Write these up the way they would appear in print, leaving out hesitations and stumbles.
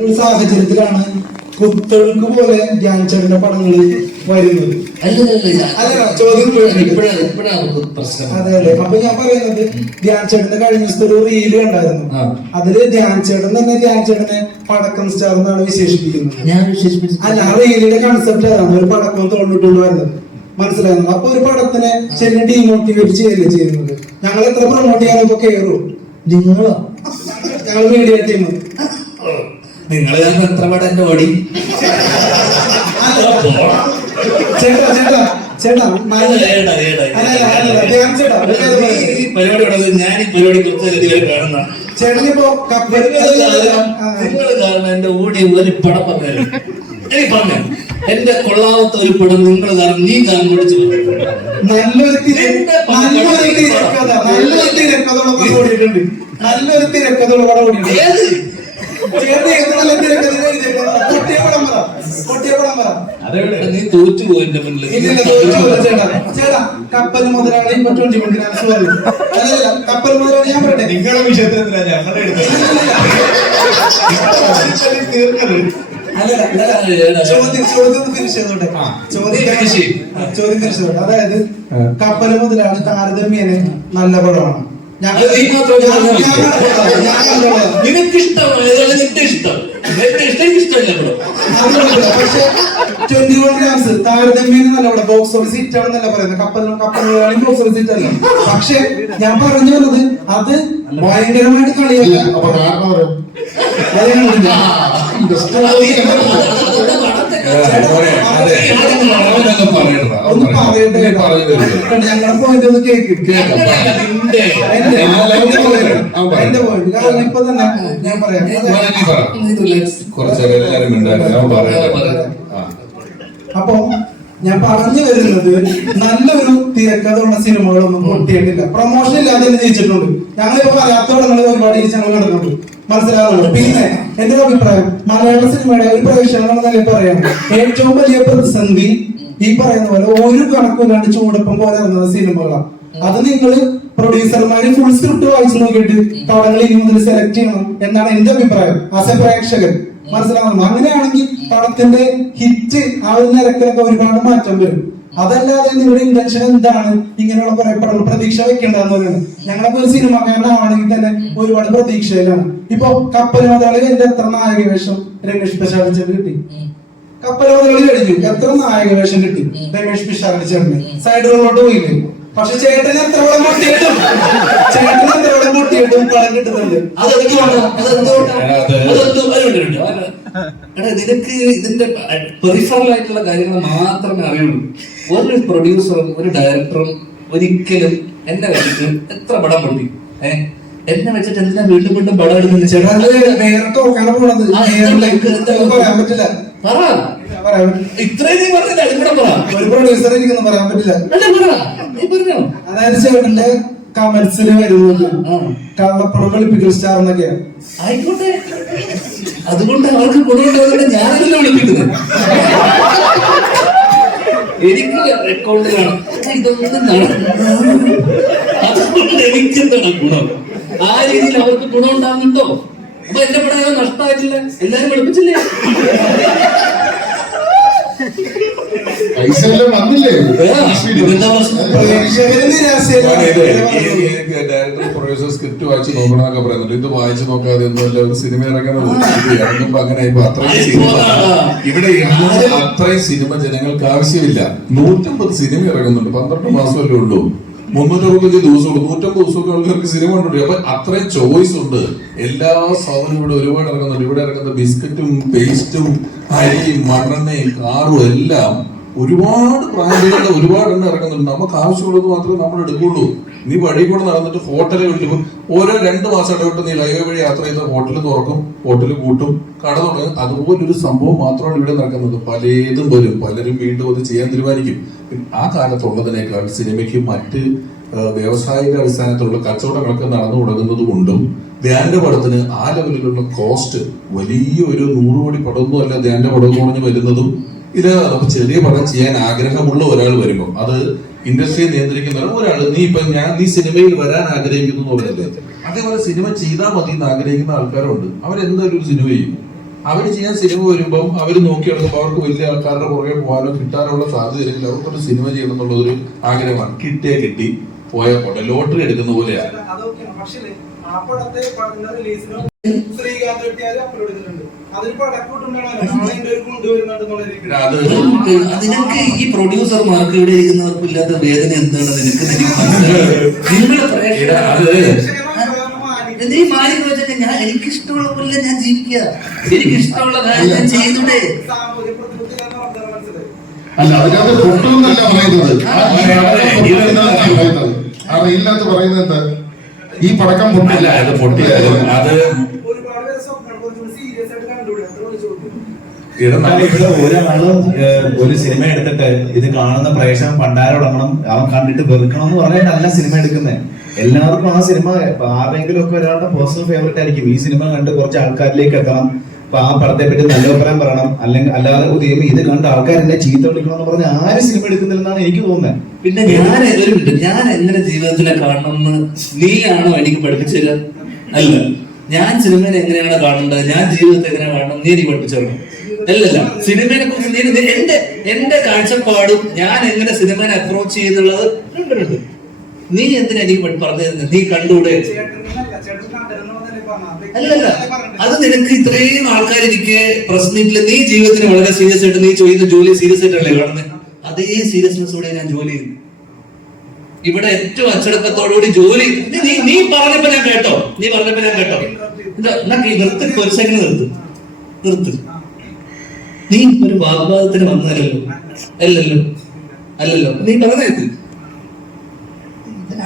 ഒരു സാഹചര്യത്തിലാണ് കുത്തൊഴുക്ക് പോലെ ധ്യാൻചേട്ടന്റെ പടങ്ങൾ വരുന്നത്. അല്ല ചോദ്യം അതെ അതെ. അപ്പൊ ഞാൻ പറയുന്നത് ധ്യാൻചേട്ടന്റെ കഴിഞ്ഞ ദിവസത്തെ ഒരു റീല് കണ്ടായിരുന്നു. അതില് ധ്യാൻചേട്ടൻ തന്നെ ധ്യാൻചേട്ടനെ പടക്കം സ്റ്റാർ എന്നാണ് വിശേഷിപ്പിക്കുന്നത്. അല്ല, ആ റീലിന്റെ കൺസെപ്റ്റ് അതാണ്, ഒരു പടക്കം തോന്നിട്ടുകൊണ്ട് വരുന്നത്. മനസ്സിലാകുന്നത്. അപ്പൊ ഒരു പടത്തിനെ ശരിക്കും ഡീമോട്ടിവേറ്റ് ചെയ്യുകയല്ലേ ചെയ്യുന്നത്. ഞങ്ങൾ എത്ര പ്രൊമോട്ട് ചെയ്യാനൊക്കെ കയറും. നിങ്ങളോ? ഞങ്ങൾ മീഡിയ ടീം. നിങ്ങൾ എത്ര പടം എന്റെ ഓടി? ചേട്ടാ ചേട്ടാ ചേട്ടാ പരിപാടി ഞാൻ ഈ പരിപാടി കുറച്ച് കാണുന്ന ചേട്ടനിപ്പോ നിങ്ങൾ കാരണം എന്റെ ഓടി ഒരു പടം പറഞ്ഞു. എനിക്ക് പറഞ്ഞു എന്റെ കൊള്ളാവത്ത ഒരു പടം നിങ്ങൾ കാരണം നീ കാരണം വിളിച്ചു നല്ലൊരു തിരക്കഥയുള്ള പടം ഓടിയിട്ടുണ്ട്. നീ തോറ്റു പോയിന്റെ മുന്നിൽ. ചേട്ടാ കപ്പൽ മുതലാളി ഇപ്പൊ 20 മിനിറ്റ് കപ്പൽ മുതലാളി ഞാൻ പറയട്ടെ. നിങ്ങളുടെ വിഷയത്തിന് ഞങ്ങളുടെ ചോദ്യം ഫിനിഷ്. അതായത് കപ്പൽ മുതലാണ് താരതമ്യേന നല്ല പടമാണ്. പക്ഷെ 21 ഗ്രാംസ് താരതമ്യേന നല്ല പടം. ബോക്സ് ഓഫീസ് ഹിറ്റ് ആണെന്നല്ല പറയുന്നത്. കപ്പൽ മുതലാളി ബോക്സ് ഓഫീസ് ഹിറ്റ് അല്ല. പക്ഷെ ഞാൻ പറഞ്ഞു വന്നത് അത് ഭയങ്കരമായിട്ട് കളിയല്ല. ഞങ്ങളുടെ പോയിന്റ് ഒന്ന് കേൾക്കും. എന്റെ പോയിന്റ് കാരണം ഇപ്പൊ തന്നെ ഞാൻ പറയാം. അപ്പൊ ഞാൻ പറഞ്ഞു വരുന്നത് നല്ലൊരു തിരക്കഥയുള്ള സിനിമകളൊന്നും പൊട്ടിയിട്ടില്ല. പ്രൊമോഷൻ ഇല്ലാതെ തന്നെ ജയിച്ചിട്ടുണ്ട്. ഞങ്ങളിപ്പോ പറയാത്ത പടങ്ങൾ ഒരുപാട് ഞങ്ങൾ കണ്ടിട്ടുണ്ട്. മനസ്സിലാവുള്ളൂ. പിന്നെ എന്റെ ഒരു അഭിപ്രായം, മലയാള സിനിമയുടെ ഒരു പ്രവേശനം എന്നല്ലേ പറയാം, ഏറ്റവും വലിയ പ്രതിസന്ധി ഈ പറയുന്ന പോലെ ഒരു കണക്കില്ലാണ്ട് ചൂടപ്പം പോലെ ഇറങ്ങുന്ന സിനിമകളാണ്. അത് നിങ്ങൾ പ്രൊഡ്യൂസർമാര് ഫുൾ സ്ക്രിപ്റ്റ് വായിച്ചു നോക്കിയിട്ട് പടങ്ങൾ ഇനി മുതൽ സെലക്ട് ചെയ്യണം എന്നാണ് എന്റെ അഭിപ്രായം ആസ് എ പ്രേക്ഷകൻ. മനസ്സിലാവുന്നു. അങ്ങനെയാണെങ്കിൽ പടത്തിന്റെ ഹിറ്റ് ആ ഒരു നിരക്കിലൊക്കെ ഒരുപാട് മാറ്റം വരും. അതല്ലാതെ നിങ്ങളുടെ ഇന്റൻഷൻ എന്താണ് ഇങ്ങനെയുള്ള കുറെ പടങ്ങൾ പ്രതീക്ഷ വെക്കേണ്ടതെന്ന് പറയുന്നത്. ഞങ്ങളൊക്കെ ഒരു സിനിമാക്കാരനാണെങ്കിൽ തന്നെ ഒരുപാട് പ്രതീക്ഷയിലാണ്. ഇപ്പൊ കപ്പൽ മുതലാളി എന്റെ എത്ര നായക വേഷം രമേഷ് പിഷാരടിച്ചേട്ടന് കിട്ടി. കപ്പൽ മുതലാളി കഴിഞ്ഞു, എത്ര നായക വേഷം കിട്ടി രമേഷ് പിഷാരടിച്ചേട്ടന്. സൈഡ് റോളോട്ട് പോയില്ലേ. പക്ഷെ ചേട്ടന് എത്ര വളം പൊട്ടിയിട്ടും പടം കിട്ടുന്നുണ്ട്. നിനക്ക് ഇതിന്റെ പെറിഫറൽ ആയിട്ടുള്ള കാര്യങ്ങൾ മാത്രമേ അറിയുള്ളൂ. ഒരു പ്രൊഡ്യൂസറും ഒരു ഡയറക്ടറും ഒരിക്കലും എന്നെ വെച്ചിട്ട് എത്ര പടം പൊട്ടി എന്നെ വെച്ചിട്ട് എന്തിനാ വീണ്ടും വീണ്ടും പടം എടുക്കുന്നത്? ചേട്ടാ പറയാൻ പറ്റില്ല. ഇത്രയും നീ പറഞ്ഞില്ല, അതിലൂടെ പറ. ഒരു പ്രൊഡ്യൂസറെ ഇരിക്കുന്നു പറയാൻ പറ്റില്ല. നീ പറഞ്ഞോ. അതായത് ചേട്ടന്റെ കമന്റ്സിൽ വരുന്നത് കള്ളപ്പണം കളിപ്പിക്കൽ സ്റ്റാർ എന്നൊക്കെയാണ്. ആയിക്കോട്ടെ, അതുകൊണ്ട് അവർക്ക് ഗുണമുണ്ടാകുന്നത് ഞാനല്ല വിളിക്കുന്നത്. എനിക്ക് അക്കൗണ്ട് കാണും, ഇതൊന്നും അതുകൊണ്ട് എനിക്കെന്താണ് ഗുണം? ആ രീതിയിൽ അവർക്ക് ഗുണം ഉണ്ടാകുന്നുണ്ടോ? അപ്പൊ എന്റെ പടം നഷ്ടമായിട്ടില്ല, എല്ലാരും വിളിപ്പിച്ചില്ലേ? പൈസ എല്ലാം വന്നില്ലേ? ഡയറക്ടർ പ്രൊഡ്യൂസർ സ്ക്രിപ്റ്റ് വായിച്ച് നോക്കണമെന്നൊക്കെ പറയുന്നുണ്ട്. ഇത് വായിച്ചു നോക്കാതെ ഒന്നുമല്ല ഒരു സിനിമ ഇറങ്ങുന്നത്. ഇറങ്ങുമ്പോ അങ്ങനെ ഇപ്പൊ അത്രയും സിനിമ ഇവിടെ അത്രയും സിനിമ ജനങ്ങൾക്ക് ആവശ്യമില്ല. 150 സിനിമ ഇറങ്ങുന്നുണ്ട്. 12 മാസമല്ലേ ഉള്ളൂ. 365 ദിവസമുള്ളൂ. 150 ദിവസമൊക്കെ ആൾക്കാർക്ക് സിനിമ കണ്ടിട്ടുണ്ട്. അപ്പൊ അത്രയും ചോയ്സ് ഉണ്ട്. എല്ലാ സാധനവും ഇവിടെ ഒരുപാട് ഇറങ്ങുന്നുണ്ട്. ഇവിടെ ഇറങ്ങുന്ന ബിസ്ക്കറ്റും പേസ്റ്റും അരിയും മണ്ണെണ്ണയും കാറും എല്ലാം ഒരുപാട് ബ്രാൻഡുകളുടെ ഒരുപാട് എണ്ണം ഇറങ്ങുന്നുണ്ട്. നമുക്ക് ആവശ്യമുള്ളത് മാത്രമേ നമ്മൾ എടുക്കുള്ളൂ. നീ വഴി കൂടെ നടന്നിട്ട് ഹോട്ടലിൽ വിളിക്കും. ഓരോ 2 മാസം ഇടവിട്ട് നീ ഹൈവേ വഴി യാത്ര ചെയ്ത് ഹോട്ടൽ തുറക്കും, ഹോട്ടൽ കൂട്ടും, കട തുടങ്ങും. അതുപോലൊരു സംഭവം മാത്രമാണ് ഇവിടെ നടക്കുന്നത്. പലതും വരും, പലരും വീണ്ടും അത് ചെയ്യാൻ തീരുമാനിക്കും. ആ കാലത്തുള്ളതിനേക്കാൾ സിനിമയ്ക്ക് മറ്റ് വ്യാവസായിക അടിസ്ഥാനത്തിലുള്ള കച്ചവടങ്ങളൊക്കെ നടന്നു തുടങ്ങുന്നത് കൊണ്ടും ധ്യാന്റെ പടത്തിന് ആ ലെവലിലുള്ള കോസ്റ്റ് വലിയ ഒരു 100 കോടി പടമൊന്നും അല്ല ധ്യാന്റെ പടം കുറഞ്ഞ് വരുന്നതും. ഇത് ചെറിയ പടം ചെയ്യാൻ ആഗ്രഹമുള്ള ഒരാൾ വരുമ്പോൾ അത് ഇൻഡസ്ട്രിയെ നിയന്ത്രിക്കുന്ന ഒരാൾ നീ സിനിമയിൽ വരാൻ ആഗ്രഹിക്കുന്നു എന്ന് പറഞ്ഞില്ലേ, അതേപോലെ സിനിമ ചെയ്താൽ മതി എന്ന് ആഗ്രഹിക്കുന്ന ആൾക്കാരുണ്ട്. അവരെന്തായാലും ഒരു സിനിമ ചെയ്യും. അവര് ചെയ്യാൻ സിനിമ വരുമ്പോൾ അവര് നോക്കിയെടുക്കുമ്പോൾ അവർക്ക് വലിയ ആൾക്കാരുടെ പുറകെ പോകാനോ കിട്ടാനുള്ള സാധ്യതയില്ലെങ്കിൽ അവർക്കൊരു സിനിമ ചെയ്യണം എന്നുള്ളൊരു ആഗ്രഹമാണ്. കിട്ടിയാ കിട്ടി, പോയാൽ പോട്ടെ, ലോട്ടറി എടുക്കുന്ന പോലെയാണ്. അതൊക്കെയാണ്. പക്ഷേ ആ പടത്തെ റിലീസിന് ശ്രീകാന്ത് വെട്ടിയാല് അപ്ലോഡ് ചെയ്തിട്ടുണ്ട്. അതൊരു പടക്കൂട്ടുണ്ടാണല്ലോ, നാളെ എന്റെ ഒരു കൊണ്ടുവരുന്നുണ്ടെന്നുള്ള രീതിയിൽ. അത് നിനക്ക് ഈ പ്രൊഡ്യൂസർമാർക്ക് ഇവിടെ ഇരിക്കുന്നവർക്കും ഇല്ലാത്ത വേദന എന്താണ് നിനക്ക് നീ മാറി വെച്ചാൽ ഞാൻ എനിക്കിഷ്ടമുള്ള പോലെ ഞാൻ ജീവിക്കുക, എനിക്കിഷ്ടമുള്ള കാര്യം ഞാൻ ചെയ്തൂടെ. സാമൂഹ്യ പ്രതിബദ്ധത മനസ്സിലായി. അല്ല, അതിനകത്ത് പൊട്ടുമെന്നല്ല പറയുന്നത്. ആ റീലിനകത്ത് പറയുന്നത് എന്താ, ഈ പടക്കം പൊട്ടില്ല, അത് പൊട്ടിയാലും അത് ഒരുപാട് പേര് സ്വപ്നം കുറച്ചുകൂടി സീരിയസ് ആയിട്ട് കണ്ടുകൂടെ, അത്ര ചോദ്യം. ഇവിടെ ഒരാളും ഒരു സിനിമ എടുത്തിട്ട് ഇത് കാണുന്ന പ്രേക്ഷകൻ പണ്ടാരോടങ്ങണം, അവൻ കണ്ടിട്ട് വെറുക്കണം എന്ന് പറഞ്ഞിട്ടല്ല സിനിമ എടുക്കുന്നത്. എല്ലാവർക്കും ആ സിനിമ ആരെങ്കിലും ഒക്കെ ഒരാളുടെ പേഴ്സണൽ ഫേവറേറ്റ് ആയിരിക്കും. ഈ സിനിമ കണ്ട് കുറച്ച് ആൾക്കാരിലേക്ക് എത്തണം, അപ്പൊ ആ പടത്തെ പറ്റി നല്ല അഭിപ്രായം പറയണം, അല്ലെങ്കിൽ അല്ലാതെ ഇത് കണ്ട് ആൾക്കാരെന്നെ ചീത്ത വിളിക്കണം എന്ന് പറഞ്ഞ് ആരും സിനിമ എടുക്കുന്നില്ലെന്നാണ് എനിക്ക് തോന്നുന്നത്. പിന്നെ ഞാൻ എങ്ങനെ ജീവിതത്തിനെ കാണണമെന്ന് നീയാണോ എനിക്ക് പഠിപ്പിച്ചു തരാ? അല്ല, ഞാൻ സിനിമയെ എങ്ങനെയാണ് കാണേണ്ടത്, ഞാൻ ജീവിതത്തെ എങ്ങനെയാണ് കാണണം നീ എനിക്ക് പഠിപ്പിച്ചു തരണം. അല്ലല്ല, സിനിമയെ കുറിച്ച് എന്റെ കാഴ്ചപ്പാടും ഞാൻ എങ്ങനെ സിനിമയെ അപ്രോച്ച് ചെയ്യുന്നുള്ളത് ഉണ്ട്. നീ എന്തിനാ എനിക്ക് പറഞ്ഞു തരുന്നത്? നീ കണ്ടുകൂടെ? അല്ലല്ല, അത് നിനക്ക് ഇത്രയും ആൾക്കാരിരിക്കെ പ്രശ്നമില്ല. നീ ജീവിതത്തിന് വളരെ സീരിയസ് ആയിട്ട് നീ ചെയ്യുന്ന ജോലി സീരിയസ് ആയിട്ടല്ലേ കാണുന്നത്? അതേ സീരിയസ്നെസ്സോടെ ഞാൻ ജോലി ചെയ്യുന്നു. ഇവിടെ ഏറ്റവും അച്ചടക്കത്തോടുകൂടി ജോലി. നീ പറഞ്ഞപ്പോ ഞാൻ കേട്ടോ, നിർത്ത്, ഒരു സെക്കൻഡ് നിർത്ത്. നീ ഒരു വാഗ്വാദത്തിന് വന്നതല്ലോ, അല്ലല്ലോ നീ പറഞ്ഞത്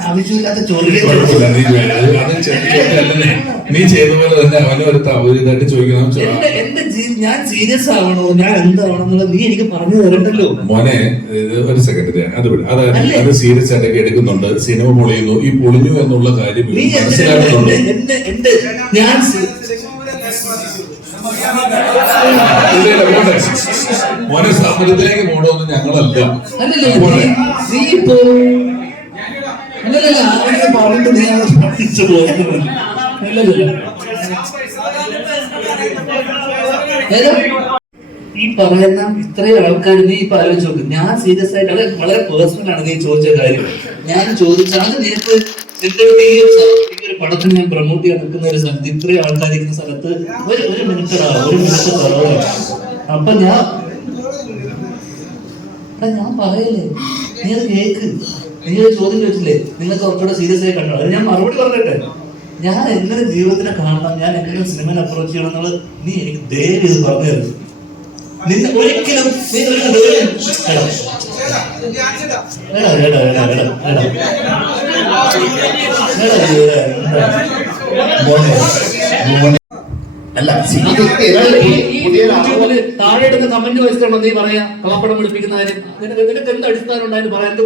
ആവശ്യമില്ലാത്ത ചോദ്യം. നീ ചെയ്ത പോലെ തന്നെ അവനൊരു ഇതായിട്ട് ചോദിക്കണം. ഞാൻ സീരിയസ് ആവണോ, ഞാൻ എന്താവണം എന്നുള്ളത് നീ എനിക്ക് പറഞ്ഞു തരണ്ടല്ലോ. മോനെ, ഒരു സെക്കൻഡ് അത് വിടും. അത് സീരിയസ് ആയിട്ടൊക്കെ എടുക്കുന്നുണ്ട്, സിനിമ പൊളിയുന്നു. ഈ പൊളിഞ്ഞു എന്നുള്ള കാര്യം മനസ്സിലാക്കുന്നുണ്ട്. ഞാൻ മോനെ, സമരത്തിലേക്ക് പോകണമെന്ന് ഞങ്ങളല്ല. നീ ഇപ്പോ പറഞ്ഞിട്ട് നീ പഠിച്ചു പോകുന്നു. ഈ പറയുന്ന ഇത്രയും ആൾക്കാർ നീ ഇപ്പൊ ആലോചിച്ച് നോക്ക്. ഞാൻ സീരിയസ് ആയിട്ട്, അത് വളരെ പേഴ്സണൽ ആണ് നീ ചോദിച്ച കാര്യം. ഞാൻ ചോദിച്ചാൽ അത് നിനക്ക് എന്റെ ഒരു പടത്തിന് ഞാൻ പ്രൊമോട്ട് ചെയ്യാൻ നിൽക്കുന്ന ഒരു സ്ഥലത്ത് ഇത്രയും ആൾക്കാരിക്കുന്ന സ്ഥലത്ത് ഒരു മിനിറ്റ് തറവ്. അപ്പൊ ഞാൻ പറയല്ലേ, നീ അത് കേക്ക്. നീ ഒരു ചോദ്യം ചോദിച്ചില്ലേ, നിങ്ങൾക്ക് കുറച്ചുകൂടെ സീരിയസ് ആയി കണ്ടോ? അത് ഞാൻ മറുപടി പറഞ്ഞിട്ടെ. ഞാൻ എങ്ങനെ ജീവിതത്തിനെ കാണണം, ഞാൻ എങ്ങനെ സിനിമയെ അപ്രോച്ച് ചെയ്യണം എന്നുള്ളത് നീ എനിക്ക് ദയവ് ഇത് പറഞ്ഞു തരുന്നു. നിന്നെ ഒരിക്കലും അല്ല, താഴെ എടുത്ത കമന്റ് വെച്ചിട്ടുണ്ടോ നീ പറയാ കളപ്പടം പിടിപ്പിക്കുന്ന കാര്യം? നിനക്ക് എന്ത് അടിസ്ഥാനം ഉണ്ടായിരുന്നു പറയാൻ? എന്ത്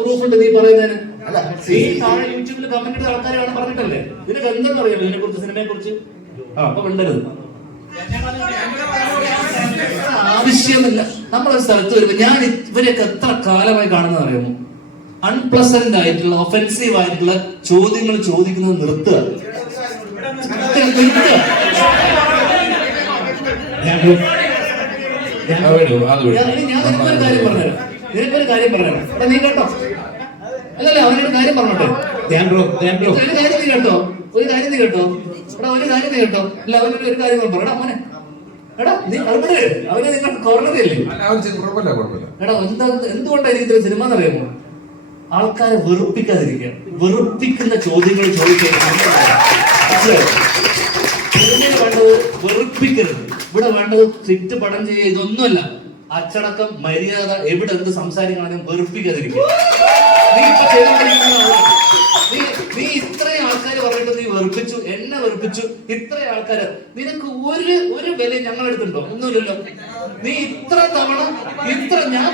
പ്രൂഫുണ്ട് നീ പറയുന്നതിന്? നീ താഴെ യൂട്യൂബിൽ കമന്റ് ഇട്ട ആൾക്കാരാണ് പറഞ്ഞിട്ടല്ലേ? നിനക്ക് എന്തെന്ന് അറിയാമോ ഇതിനെ കുറിച്ച്, സിനിമയെ കുറിച്ച്? അപ്പൊ മിണ്ടരുത്. ആവശ്യമില്ല. നമ്മളൊരു സ്ഥലത്ത് വരുമ്പോ ഞാൻ ഇവരെയൊക്കെ എത്ര കാലമായി കാണുന്നത് അറിയാമോ? അൺപ്ലസന്റ് ആയിട്ടുള്ള ഒഫെൻസീവ് ആയിട്ടുള്ള ചോദ്യങ്ങൾ ചോദിക്കുന്നത് നിർത്തുക. നിനക്കൊരു കാര്യം പറഞ്ഞുതരാം. നീ കേട്ടോ? അല്ലല്ല, അവനൊരു കാര്യം പറഞ്ഞോട്ടെ. ഒരു കാര്യം നീ കേട്ടോ. അല്ല, അവനൊരു ഒരു കാര്യം പറയടാ മോനെ. എടാ നീ അവന് നിങ്ങൾ കോർണർ അല്ലേ? എടാ എന്തുകൊണ്ടാണ് ഇത്ര സിനിമ എന്നറിയാമോ? ആൾക്കാരെ വെറുപ്പിക്കാതിരിക്കുക, വെറുപ്പിക്കുന്ന ചോദ്യങ്ങൾ ചോദിക്കുക. വേണ്ടത് വെറുപ്പിക്കരുത്. ഇവിടെ വേണ്ടത് സ്ക്രിപ്റ്റ് പടം ചെയ്യുക, ഇതൊന്നുമല്ല. അച്ചടക്കം, മര്യാദ, എവിടെ എന്ത് സംസാരിക്കണമെങ്കിലും വെറുപ്പിക്കാതിരിക്കുക. നീ ഇത്രയും ആൾക്കാർ പറഞ്ഞിട്ട് നീ വെറുപ്പിച്ചു, എന്നെ വെറുപ്പിച്ചു. ഇത്രയും ആൾക്കാര് നിനക്ക് ഒരു വില ഞങ്ങളെടുത്തുണ്ടോ? ഒന്നുമില്ലല്ലോ. നീ ഇത്ര തവണ ഞാൻ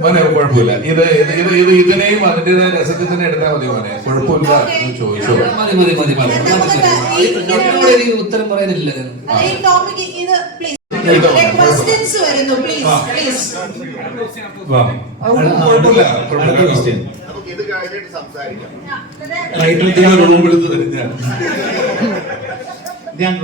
മോനെ കുഴപ്പമില്ല. ഇതിനെയും അതിന്റേതായ രസത്തിൽ തന്നെ എടുത്താൽ മതി മോനെ, കുഴപ്പമില്ല. ചോദിച്ചോ. ഉത്തരം പറയാനില്ല. കുഴപ്പമില്ല. ക്വസ്റ്റ്യൻ. ഇത് കഴിഞ്ഞിട്ട് സംസാരിക്കാം. റൂം എടുത്ത് തരും ഞാൻ